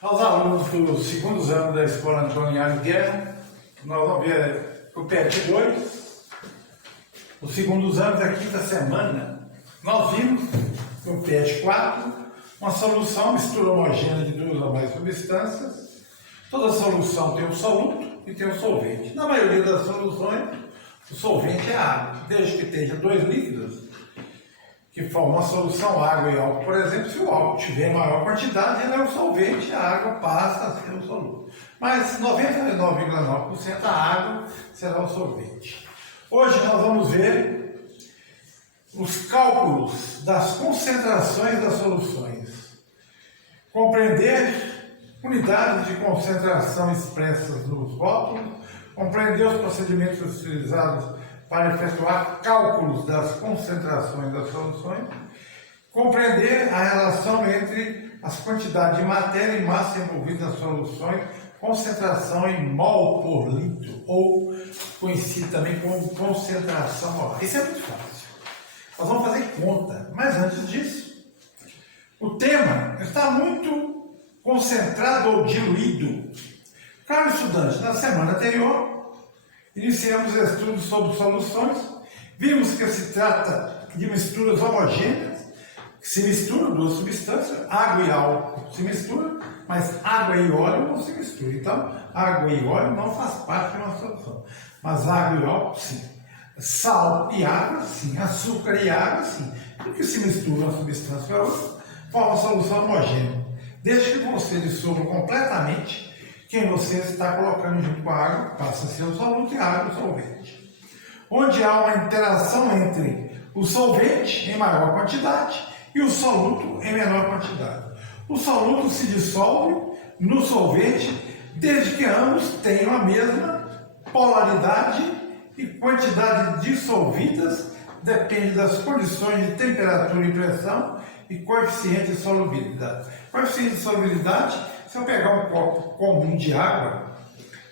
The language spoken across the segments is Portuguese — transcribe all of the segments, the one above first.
Aos alunos dos segundos anos da Escola Antônio Alves Guerra, nós vamos ver o PET 2. Os segundos anos da quinta semana, nós vimos no PET 4 uma solução, mistura homogênea de duas ou mais substâncias. Toda solução tem um soluto e tem um solvente. Na maioria das soluções, o solvente é água, desde que tenha dois líquidos que formam uma solução água e álcool. Por exemplo, se o álcool tiver maior quantidade, ele é um solvente, a água passa a ser um soluto. Mas 99,9% a água será o solvente. Hoje nós vamos ver os cálculos das concentrações das soluções. Compreender unidades de concentração expressas nos rótulos, compreender os procedimentos utilizados para efetuar cálculos das concentrações das soluções, compreender a relação entre as quantidades de matéria e massa envolvidas nas soluções, concentração em mol por litro, ou conhecido também como concentração molar. Isso é muito fácil. Nós vamos fazer conta, mas antes disso, o tema está muito concentrado ou diluído. Caro estudante, na semana anterior, iniciamos estudos sobre soluções, vimos que se trata de misturas homogêneas, que se misturam duas substâncias, água e álcool se misturam, mas água e óleo não se misturam. Então, água e óleo não faz parte de uma solução, mas água e álcool sim. Sal e água sim, açúcar e água sim. Porque se mistura uma substância com a outra, forma uma solução homogênea. Desde que você dissolva completamente quem você está colocando junto com a água, passa a ser o soluto e a água o solvente. Onde há uma interação entre o solvente em maior quantidade e o soluto em menor quantidade. O soluto se dissolve no solvente desde que ambos tenham a mesma polaridade e quantidade dissolvidas, depende das condições de temperatura e pressão e coeficiente de solubilidade. Coeficiente de solubilidade, se eu pegar um copo comum de água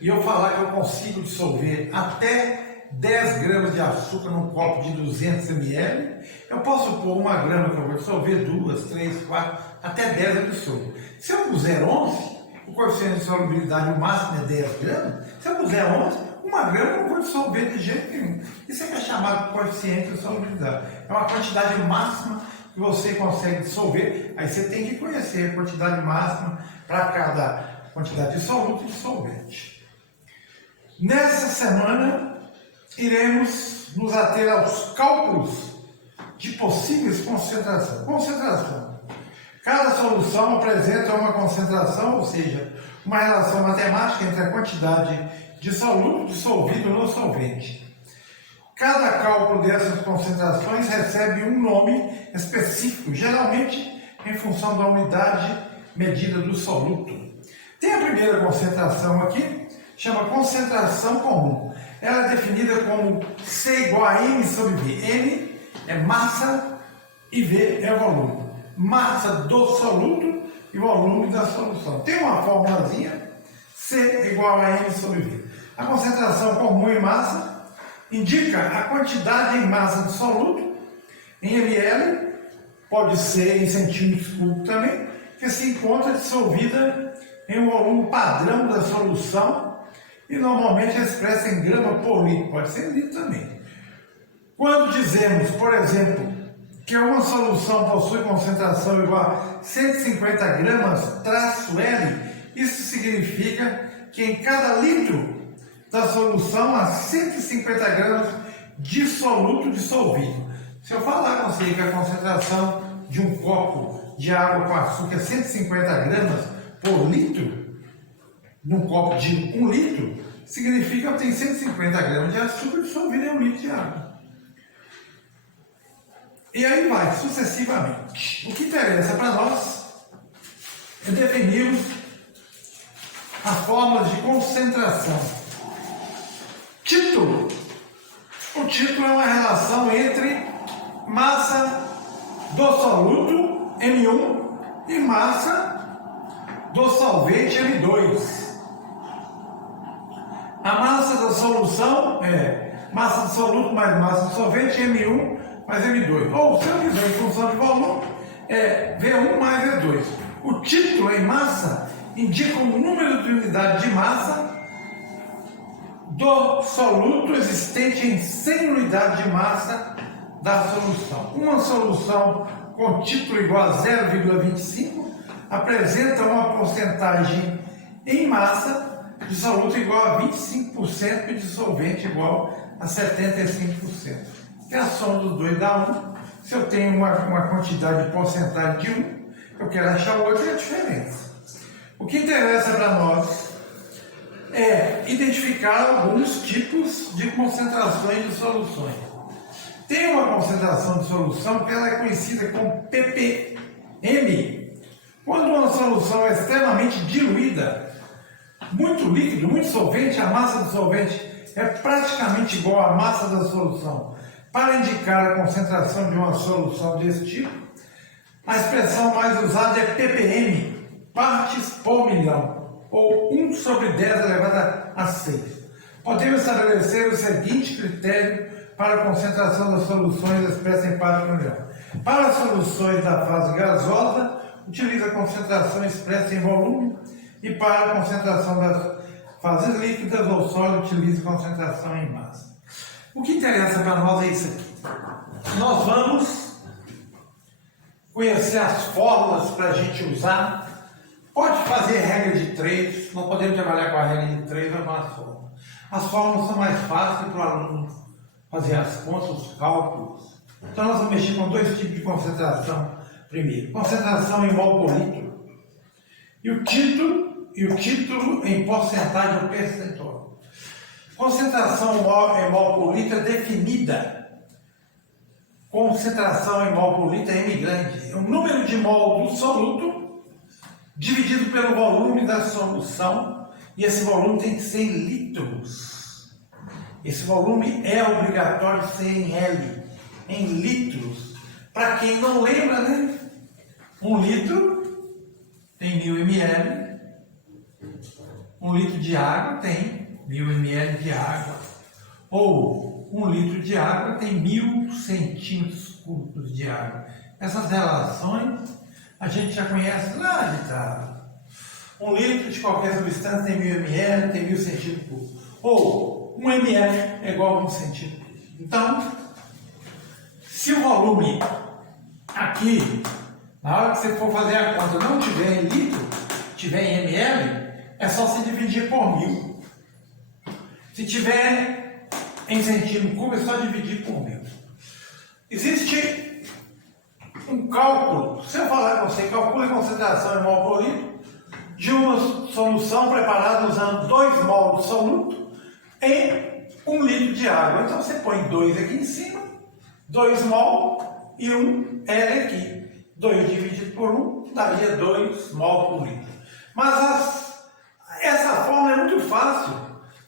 e eu falar que eu consigo dissolver até 10 gramas de açúcar num copo de 200 ml, eu posso pôr 1 grama que eu vou dissolver, 2, 3, 4, até 10 eu dissolvo. Se eu puser 11, o coeficiente de solubilidade, o máximo é 10 gramas, se eu puser 11, 1 grama eu não vou dissolver de jeito nenhum. Isso é que é chamado de coeficiente de solubilidade. É uma quantidade máxima que você consegue dissolver, aí você tem que conhecer a quantidade máxima para cada quantidade de soluto e de solvente. Nessa semana, iremos nos ater aos cálculos de possíveis concentrações. Concentração. Cada solução apresenta uma concentração, ou seja, uma relação matemática entre a quantidade de soluto dissolvido no solvente. Cada cálculo dessas concentrações recebe um nome específico, geralmente em função da unidade medida do soluto. Tem a primeira concentração aqui, chama concentração comum. Ela é definida como C igual a M sobre V. M é massa e V é volume. Massa do soluto e volume da solução. Tem uma formulazinha, C igual a M sobre V. A concentração comum em massa indica a quantidade em massa do soluto, em ml, pode ser em centímetros cúbicos também, que se encontra dissolvida em um volume padrão da solução e normalmente é expressa em grama por litro, pode ser em litro também. Quando dizemos, por exemplo, que uma solução possui concentração igual a 150 gramas traço L, isso significa que em cada litro da solução há 150 gramas de soluto dissolvido. Se eu falar com você que a concentração de um copo de água com açúcar é 150 gramas por litro, num copo de 1 litro, significa que eu tenho 150 gramas de açúcar dissolvido em 1 litro de água. E aí vai, sucessivamente. O que interessa para nós é definirmos as fórmulas de concentração. Título. O título é uma relação entre massa do soluto, M1, e massa do solvente, M2. A massa da solução é massa do soluto mais massa do solvente, M1 mais M2. Ou, se eu quiser, em função de volume, é V1 mais V2. O título em massa indica o número de unidade de massa do soluto existente em 100 unidades de massa da solução. Uma solução com título igual a 0,25 apresenta uma porcentagem em massa de soluto igual a 25% e de solvente igual a 75%. Que a soma dos dois dá 1. Se eu tenho uma quantidade de porcentagem de 1, eu quero achar o outro e a diferença. O que interessa para nós é identificar alguns tipos de concentrações de soluções. Tem uma concentração de solução que ela é conhecida como ppm. Quando uma solução é extremamente diluída, muito líquido, muito solvente, a massa do solvente é praticamente igual à massa da solução. Para indicar a concentração de uma solução desse tipo, a expressão mais usada é ppm, partes por milhão, ou 1 sobre 10 elevado a 6. Podemos estabelecer o seguinte critério para a concentração das soluções expressas em partes por milhão. Para as soluções da fase gasosa, utiliza a concentração expressa em volume, e para a concentração das fases líquidas ou sólidas, utiliza a concentração em massa. O que interessa para nós é isso aqui. Nós vamos conhecer as fórmulas para a gente usar. Pode fazer regra de 3, não podemos trabalhar com a regra de 3 ou com as fórmulas. As fórmulas são mais fáceis para o aluno fazer as contas, os cálculos. Então nós vamos mexer com dois tipos de concentração. Primeiro, concentração em mol por litro. E o título em porcentagem ou percentual. Concentração em mol por litro é definida. Concentração em mol por litro é M grande. É o número de mol do soluto dividido pelo volume da solução. E esse volume tem que ser em litros. Esse volume é obrigatório de ser em L, em litros. Para quem não lembra, né? 1 litro tem 1000 ml. 1 litro de água tem 1000 ml de água. Ou 1 litro de água tem 1000 centímetros cúbicos de água. Essas relações a gente já conhece lá de trás. 1 litro de qualquer substância tem 1000 ml, tem 1000 centímetros cúbicos. Ou 1 ml é igual a 1 centímetro cúbico. Então, se o volume aqui, na hora que você for fazer a conta, não tiver em litro, tiver em ml, é só se dividir por 1000. Se tiver em centímetro cúbico, é só dividir por 1000. Existe um cálculo. Se eu falar com você, calcule a concentração em mol por litro de uma solução preparada usando 2 mol de soluto em 1 litro de água. Então você põe 2 aqui em cima, 2 mol e 1 L aqui. 2 dividido por 1 daria 2 mol por litro. Mas essa fórmula é muito fácil,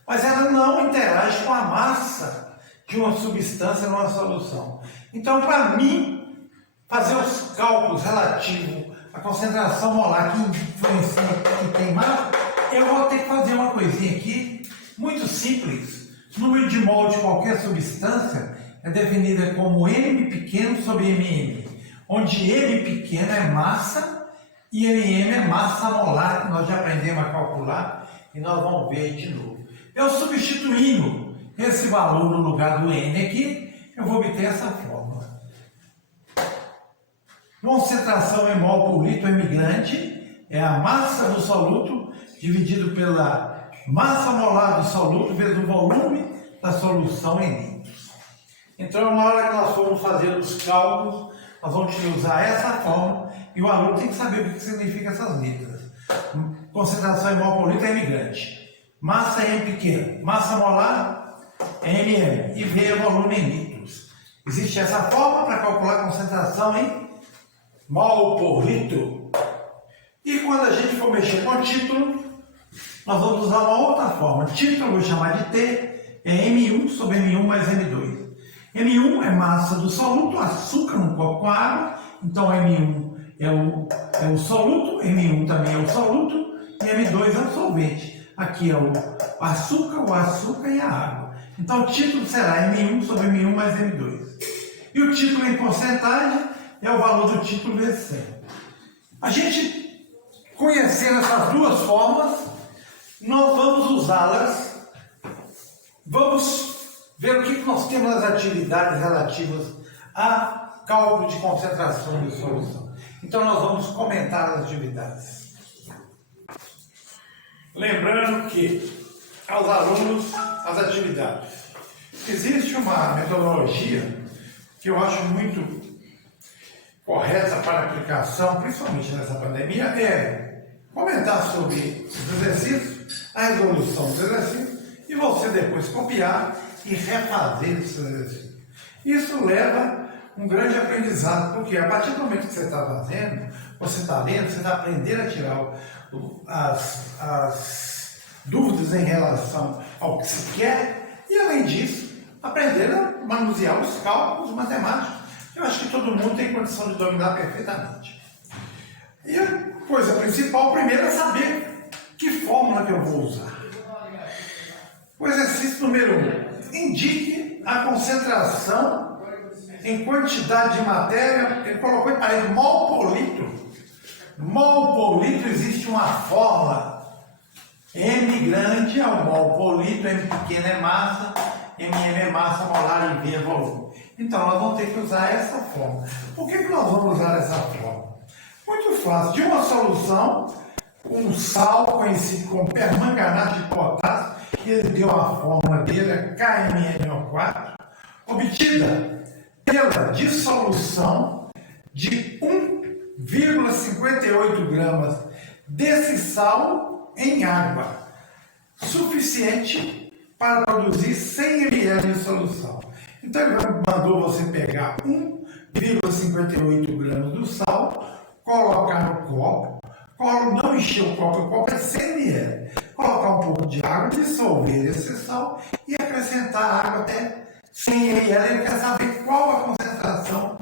mas ela não interage com a massa de uma substância numa solução. Então, para mim, fazer os cálculos relativos à concentração molar que influencia, que tem massa, eu vou ter que fazer uma coisinha aqui, muito simples. O número de mol de qualquer substância é definida como M pequeno sobre MM, onde M pequeno é massa e MM é massa molar, que nós já aprendemos a calcular e nós vamos ver aí de novo. Eu substituindo esse valor no lugar do N aqui, eu vou obter essa fórmula. Concentração em mol por litro M grande é a massa do soluto dividido pela massa molar do soluto vezes o volume da solução em litros. Então, na hora que nós formos fazer os cálculos, nós vamos utilizar essa fórmula e o aluno tem que saber o que significa essas letras. Concentração em mol por litro é M grande. Massa é M pequeno. Massa molar é MM. E V é volume em litros. Existe essa forma para calcular a concentração em mol por litro. E quando a gente for mexer com o título, nós vamos usar uma outra forma. Título eu vou chamar de T, é M1 sobre M1 mais M2. M1 é massa do soluto, açúcar num copo com água, então M1 é o soluto, M1 também é o soluto, e M2 é o solvente. Aqui é o açúcar e a água. Então o título será M1 sobre M1 mais M2. E o título em porcentagem é o valor do título vezes 100. A gente Conhecendo essas duas formas, nós vamos usá-las, vamos ver o que nós temos nas atividades relativas a cálculo de concentração de solução. Então nós vamos comentar as atividades. Lembrando que aos alunos as atividades. Existe uma metodologia que eu acho muito correta para aplicação, principalmente nessa pandemia, é comentar sobre os exercícios, a resolução dos exercícios, e você depois copiar e refazer esses exercícios. Isso leva um grande aprendizado, porque a partir do momento que você está fazendo, você está lendo, você está aprendendo a tirar as dúvidas em relação ao que se quer, e além disso, aprender a manusear os cálculos matemáticos. Eu acho que todo mundo tem condição de dominar perfeitamente. E a coisa principal, primeiro, é saber que fórmula que eu vou usar. O exercício número 1. Indique a concentração em quantidade de matéria. Ele colocou em parede mol por litro. Mol por litro existe uma fórmula. M grande é o mol por litro, M pequeno é massa, MM é massa molar e V é volume. Então, nós vamos ter que usar essa fórmula. Por que nós vamos usar essa fórmula? Muito fácil. De uma solução, um sal conhecido como permanganato de potássio, que ele deu a fórmula dele, é KMnO4, obtida pela dissolução de 1,58 gramas desse sal em água, suficiente para produzir 100 ml de solução. Então ele mandou você pegar 1,58 gramas do sal, colocar no copo, não encher o copo é 100 ml, colocar um pouco de água, dissolver esse sal e acrescentar água até 100 ml. Ele quer saber qual a concentração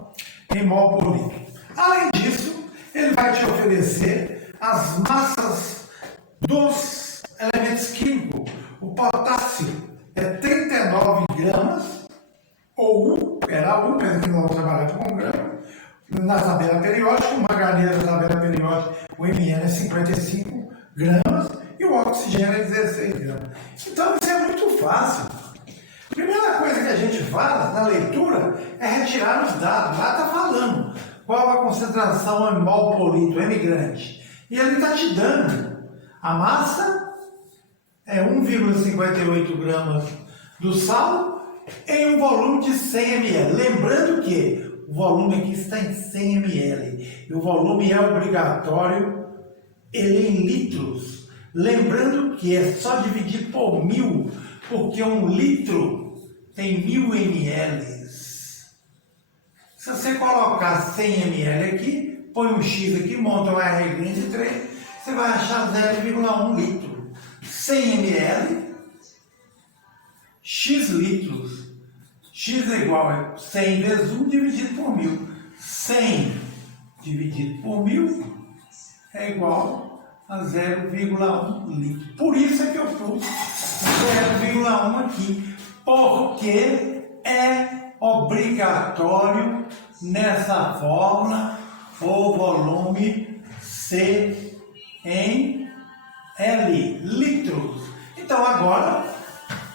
em mol por litro. Além disso, ele vai te oferecer as massas dos elementos químicos. O potássio é 39 gramas, ou era 1, mas aqui nós vamos trabalhar com grama. Na tabela periódica, o manganês na tabela periódica, o Mn é 55 gramas e o oxigênio é 16 gramas. Então isso é muito fácil. A primeira coisa que a gente faz na leitura é retirar os dados. Lá está falando qual a concentração em mol por litro, M grande. E ele está te dando a massa é 1,58 gramas do sal em um volume de 100 ml. Lembrando que o volume aqui está em 100 ml. E o volume é obrigatório, ele é em litros. Lembrando que é só dividir por 1000, porque 1 litro tem 1000 ml. Se você colocar 100 ml aqui, põe um X aqui, monta uma regrinha de 3, você vai achar 0,1 litro. 100 ml, X litros. X é igual a 100 vezes 1 dividido por 1000. 100 dividido por 1000 é igual a 0,1 litro. Por isso é que eu pus 0,1 aqui, porque é obrigatório nessa fórmula o volume C em L, litros. Então agora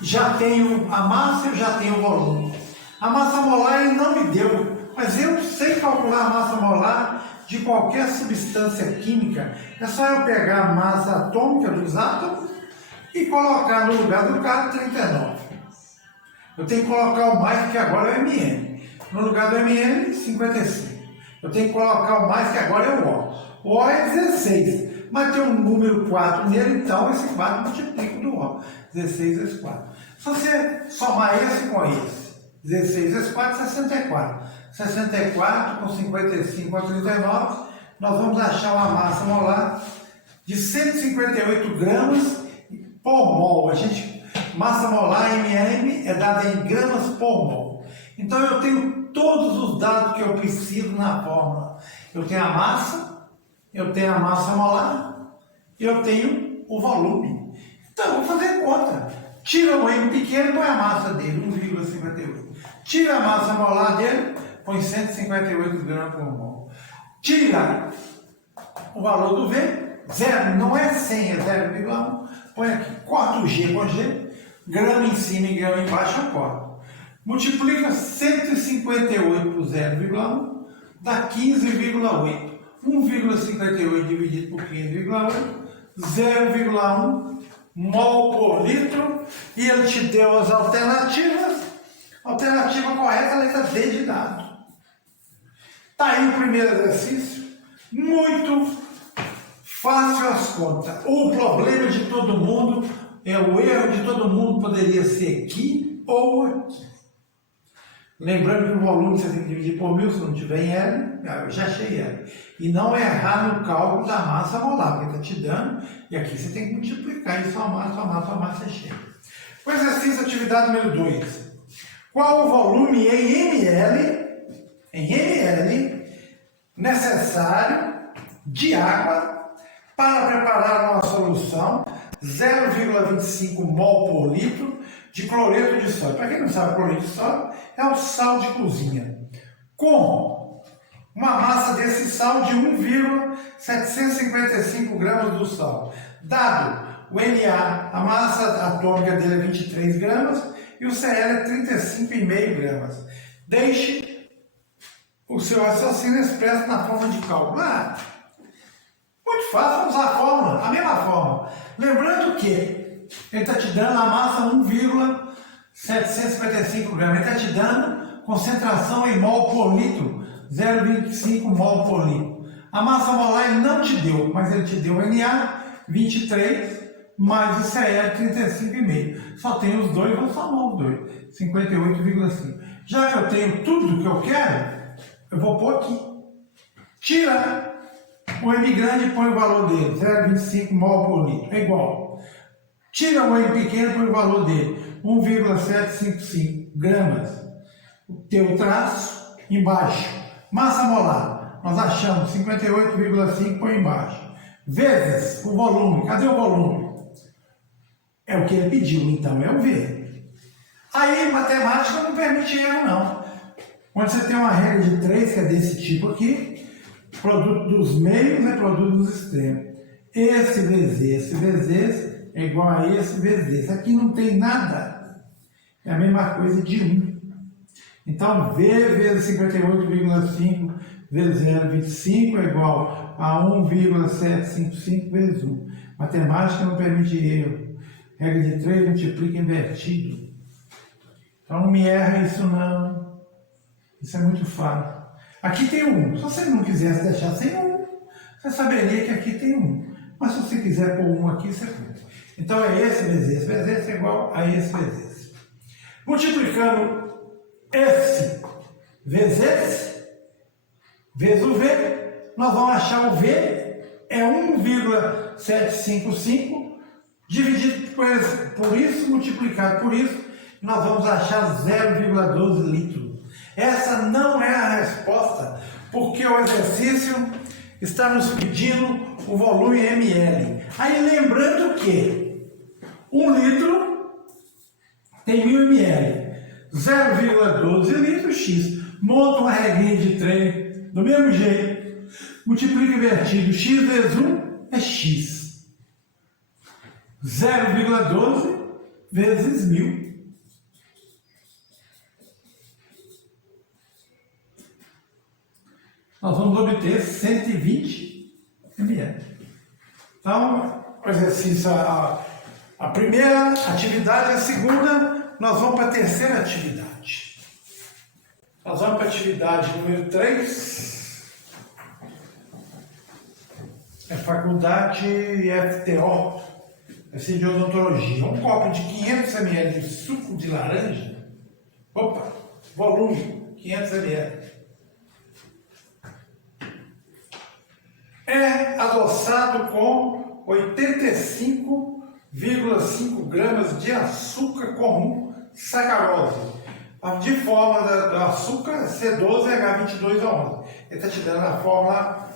já tenho a massa, eu já tenho o volume. A massa molar ele não me deu, mas eu sei calcular a massa molar de qualquer substância química. É só eu pegar a massa atômica dos átomos e colocar no lugar do K 39. Eu tenho que colocar o mais, que agora é o Mn. No lugar do Mn, 55. Eu tenho que colocar o mais, que agora é o O. O O é 16. Mas tem um número 4 nele, então esse 4 multiplica do O. 16 vezes 4. Se você somar esse com esse, 16 vezes 4, 64. 64 com 55 com 39, nós vamos achar uma massa molar de 158 gramas por mol. Massa molar MM é dada em gramas por mol. Então eu tenho todos os dados que eu preciso na fórmula. Eu tenho a massa, eu tenho a massa molar, eu tenho o volume. Então, eu vou fazer conta. Tira o M pequeno, põe a massa dele, 1,58. Tira a massa molar dele, põe 158 gramas por mol. Tira o valor do V, Zero, não é 100, é 0,1. Põe aqui, corta o G com G, grama em cima e grama embaixo, eu corto. Multiplica 158 por 0,1, dá 15,8. 1,58 dividido por 15,8, 0,1 mol por litro, e ele te deu as alternativas. Alternativa correta, letra D de dado. Tá aí o primeiro exercício, muito fácil as contas. O problema de todo mundo, o erro de todo mundo poderia ser aqui ou aqui. Lembrando que o volume você tem que dividir por 1000, se não tiver em L, eu já achei L. E não errar no cálculo da massa molar, porque está te dando, e aqui você tem que multiplicar isso, a massa chega. O exercício atividade número 2. Qual o volume em ml necessário de água para preparar uma solução 0,25 mol por litro de cloreto de sódio? Para quem não sabe, cloreto de sódio é o sal de cozinha, com uma massa desse sal de 1,755 gramas do sal. Dado o Na, a massa atômica dele é 23 gramas e o Cl é 35,5 gramas. Deixe o seu raciocínio expresso na forma de cálculo. Muito fácil, vamos usar a fórmula, a mesma fórmula. Lembrando que ele está te dando a massa 1,755 gramas. Ele está te dando concentração em mol por litro, 0,25 mol por litro. A massa molar ele não te deu, mas ele te deu o Na, 23, mais o Cl, 35,5. Só tem os dois, vou somar os dois, 58,5. Já que eu tenho tudo que eu quero, eu vou pôr aqui. Tira o M grande e põe o valor dele, 0,25 mol por litro, é igual. Tira o M pequeno e põe o valor dele, 1,755 gramas. O teu traço, embaixo. Massa molar, nós achamos 58,5, põe embaixo. Vezes o volume, cadê o volume? É o que ele pediu, então é o V. Aí, matemática não permite erro, não. Quando você tem uma regra de 3, que é desse tipo aqui, produto dos meios é produto dos extremos. Esse vezes esse é igual a esse vezes esse. Aqui não tem nada. É a mesma coisa de 1. Então, V vezes 58,5 vezes 0,25 é igual a 1,755 vezes 1. Matemática não permite erro. Regra de 3 multiplica invertido. Então não me erra isso não. Isso é muito fácil. Aqui tem 1. Se você não quisesse deixar sem 1, você saberia que aqui tem 1. Mas se você quiser pôr 1 aqui, você põe. Então é esse vezes esse é igual a esse vezes esse. Multiplicando esse vezes o V, nós vamos achar o V é 1,755 dividido por isso, multiplicado por isso, nós vamos achar 0,12 litros. Essa não é a resposta, porque o exercício está nos pedindo o volume ml. Aí lembrando que 1 litro tem 1000 ml, 0,12 litros x. Monta uma regrinha de 3 do mesmo jeito, multiplica invertido, x vezes 1 é x. 0,12 vezes 1000. Nós vamos obter 120 ml. Então, o exercício, a primeira atividade, a segunda, nós vamos para a terceira atividade. Nós vamos para a atividade número 3. É faculdade FTO. Vai ser de odontologia. Um copo de 500 ml de suco de laranja. Opa, volume 500 ml. É adoçado com 85,5 gramas de açúcar comum sacarose. De forma do açúcar C12H22O11. Ele está te dando a fórmula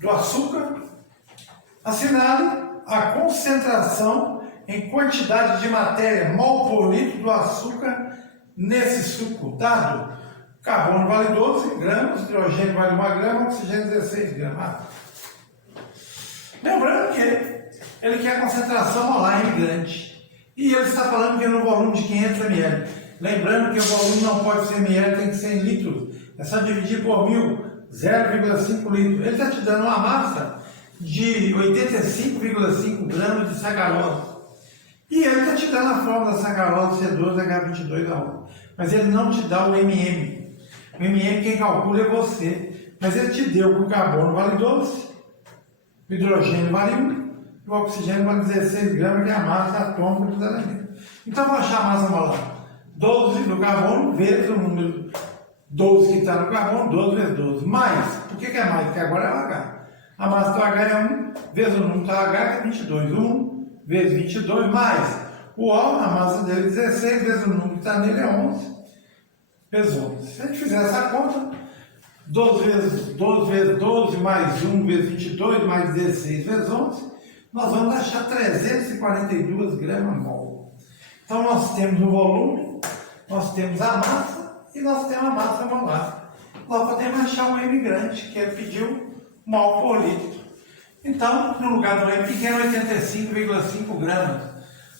do açúcar. Assinale a concentração em quantidade de matéria mol por litro do açúcar nesse suco. Dado: carbono vale 12 gramas, hidrogênio vale 1 grama, oxigênio 16 gramas. Lembrando que ele quer concentração molar em grande. E ele está falando que é no volume de 500 ml. Lembrando que o volume não pode ser ml, tem que ser em litros. É só dividir por 1000, 0,5 litros. Ele está te dando uma massa de 85,5 gramas de sacarose. E ele está te dando a fórmula da sacarose C12H22A1. Mas ele não te dá o MM. O MM quem calcula é você. Mas ele te deu que o carbono vale 12, o hidrogênio vale 1, e o oxigênio vale 16 gramas, que é a massa atômica dos elementos. Então, vou achar a massa molar. 12 do carbono vezes o número 12 que está no carbono, 12 vezes 12. Mais, por que é mais? Porque agora é o H. A massa do H é 1, vezes o número do H, que é 22. 1 vezes 22, mais o O, a massa dele é 16, vezes o número que está nele é 11, vezes 11. Se a gente fizer essa conta, 12 vezes 12, mais 1 vezes 22, mais 16 vezes 11, nós vamos achar 342 gramas mol. Então, nós temos o volume, nós temos a massa e nós temos a massa molar. Nós podemos achar um M grande, que ele pediu mol por litro. Então, no lugar do M pequeno, 85,5 gramas.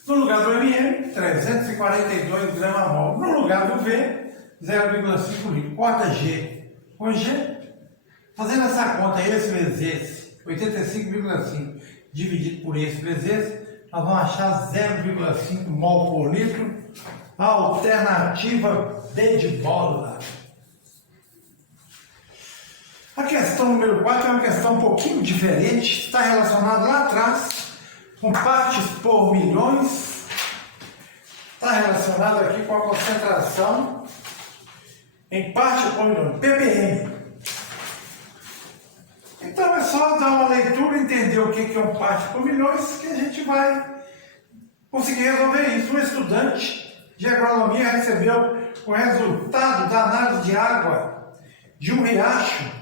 No lugar do MM, 342 gramas mol. No lugar do V, 0,5 litro. Corta G. Com G, fazendo essa conta, esse vezes esse, 85,5 dividido por esse vezes esse, nós vamos achar 0,5 mol por litro, a alternativa D de bola. A questão número 4 é uma questão um pouquinho diferente, está relacionada lá atrás com partes por milhões, está relacionado aqui com a concentração em parte por milhão, ppm. Então é só dar uma leitura, entender o que é um parte por milhões, que a gente vai conseguir resolver isso. Um estudante de agronomia recebeu o resultado da análise de água de um riacho.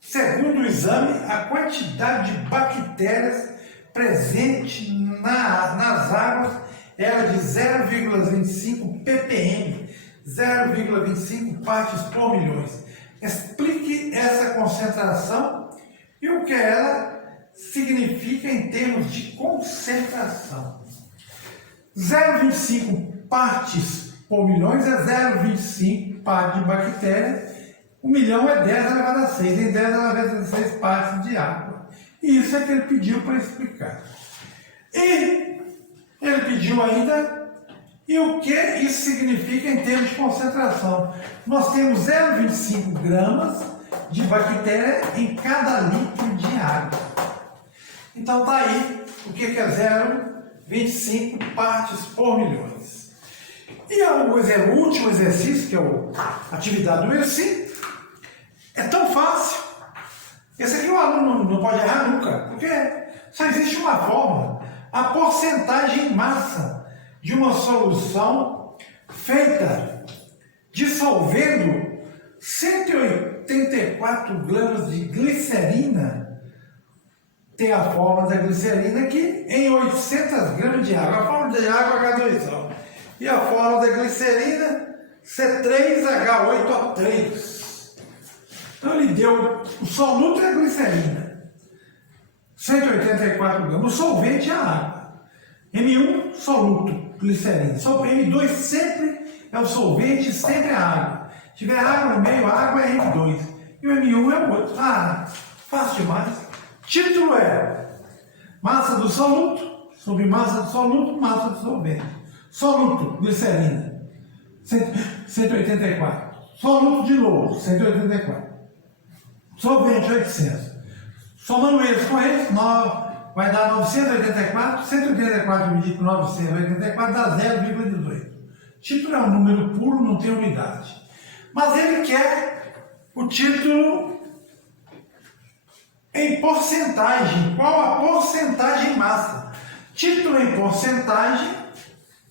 Segundo o exame, a quantidade de bactérias presente nas águas era de 0,25 ppm, 0,25 partes por milhões. Explique essa concentração e o que ela significa em termos de concentração. 0,25 partes por milhões é 0,25 partes de bactéria. 1 milhão é 10 elevado a 6, tem 10 elevado a 16 partes de água. E isso é que ele pediu para explicar. E ele pediu ainda, e o que isso significa em termos de concentração? Nós temos 0,25 gramas de bactéria em cada litro de água. Então está aí o que é 0,25 partes por milhões. E o último exercício, que é a atividade número 5, é tão fácil. Esse aqui o aluno não pode errar nunca, porque só existe uma fórmula. A porcentagem em massa de uma solução feita dissolvendo 184 gramas de glicerina, tem a fórmula da glicerina aqui, em 800 gramas de água. A fórmula de água H2O. E a fórmula da glicerina C3H8O3. Então ele deu o soluto e a glicerina, 184 gramas. O solvente é a água. M1, soluto, glicerina. M2 sempre é o solvente, sempre é a água. Se tiver água no meio, a água é M2. E o M1 é o outro. Fácil demais. Título é massa do soluto sobre massa do soluto, massa do solvente. Soluto, glicerina, 184. Soluto de novo, 184. Solvente, 800. Somando eles com eles, vai dar 984. 184 dividido por 984 dá 0,18. Título é um número puro, não tem unidade. Mas ele quer o título em porcentagem. Qual a porcentagem em massa? Título em porcentagem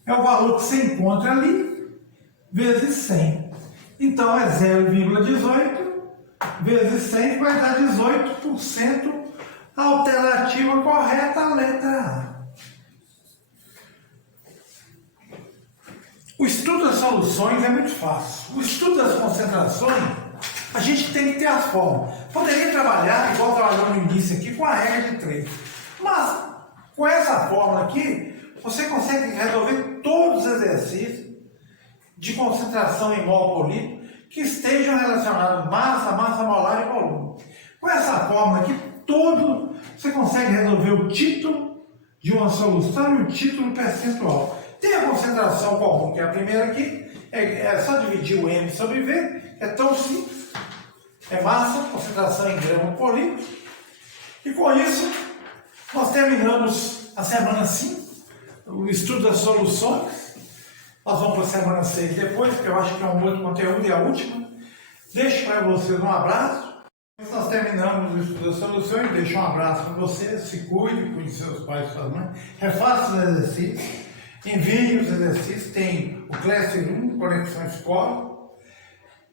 é o valor que você encontra ali, vezes 100. Então é 0,18 vezes 100, vai dar 18%. A alternativa correta, a letra A. O estudo das soluções é muito fácil. O estudo das concentrações, a gente tem que ter as fórmulas. Poderia trabalhar, igual trabalhou no início aqui, com a regra de 3. Mas, com essa fórmula aqui, você consegue resolver todos os exercícios de concentração em mol por litro que estejam relacionados massa molar e volume. Com essa fórmula aqui, você consegue resolver o título de uma solução e o título percentual. Tem a concentração comum, que é a primeira aqui, é só dividir o M sobre V, é tão simples. É massa, concentração em grama por litro. E com isso, nós terminamos a semana 5, o estudo das soluções. Nós vamos para a semana 6 depois, porque eu acho que é um outro conteúdo e a última. Deixo para vocês um abraço. Nós terminamos o estudo das soluções. Deixo um abraço para vocês. Se cuide, cuide de seus pais e suas mães. Refaça os exercícios. Envie os exercícios. Tem o Classroom, Conexão Escola.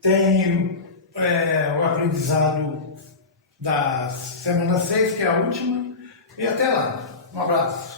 Tem o aprendizado da semana 6, que é a última. E até lá. Um abraço.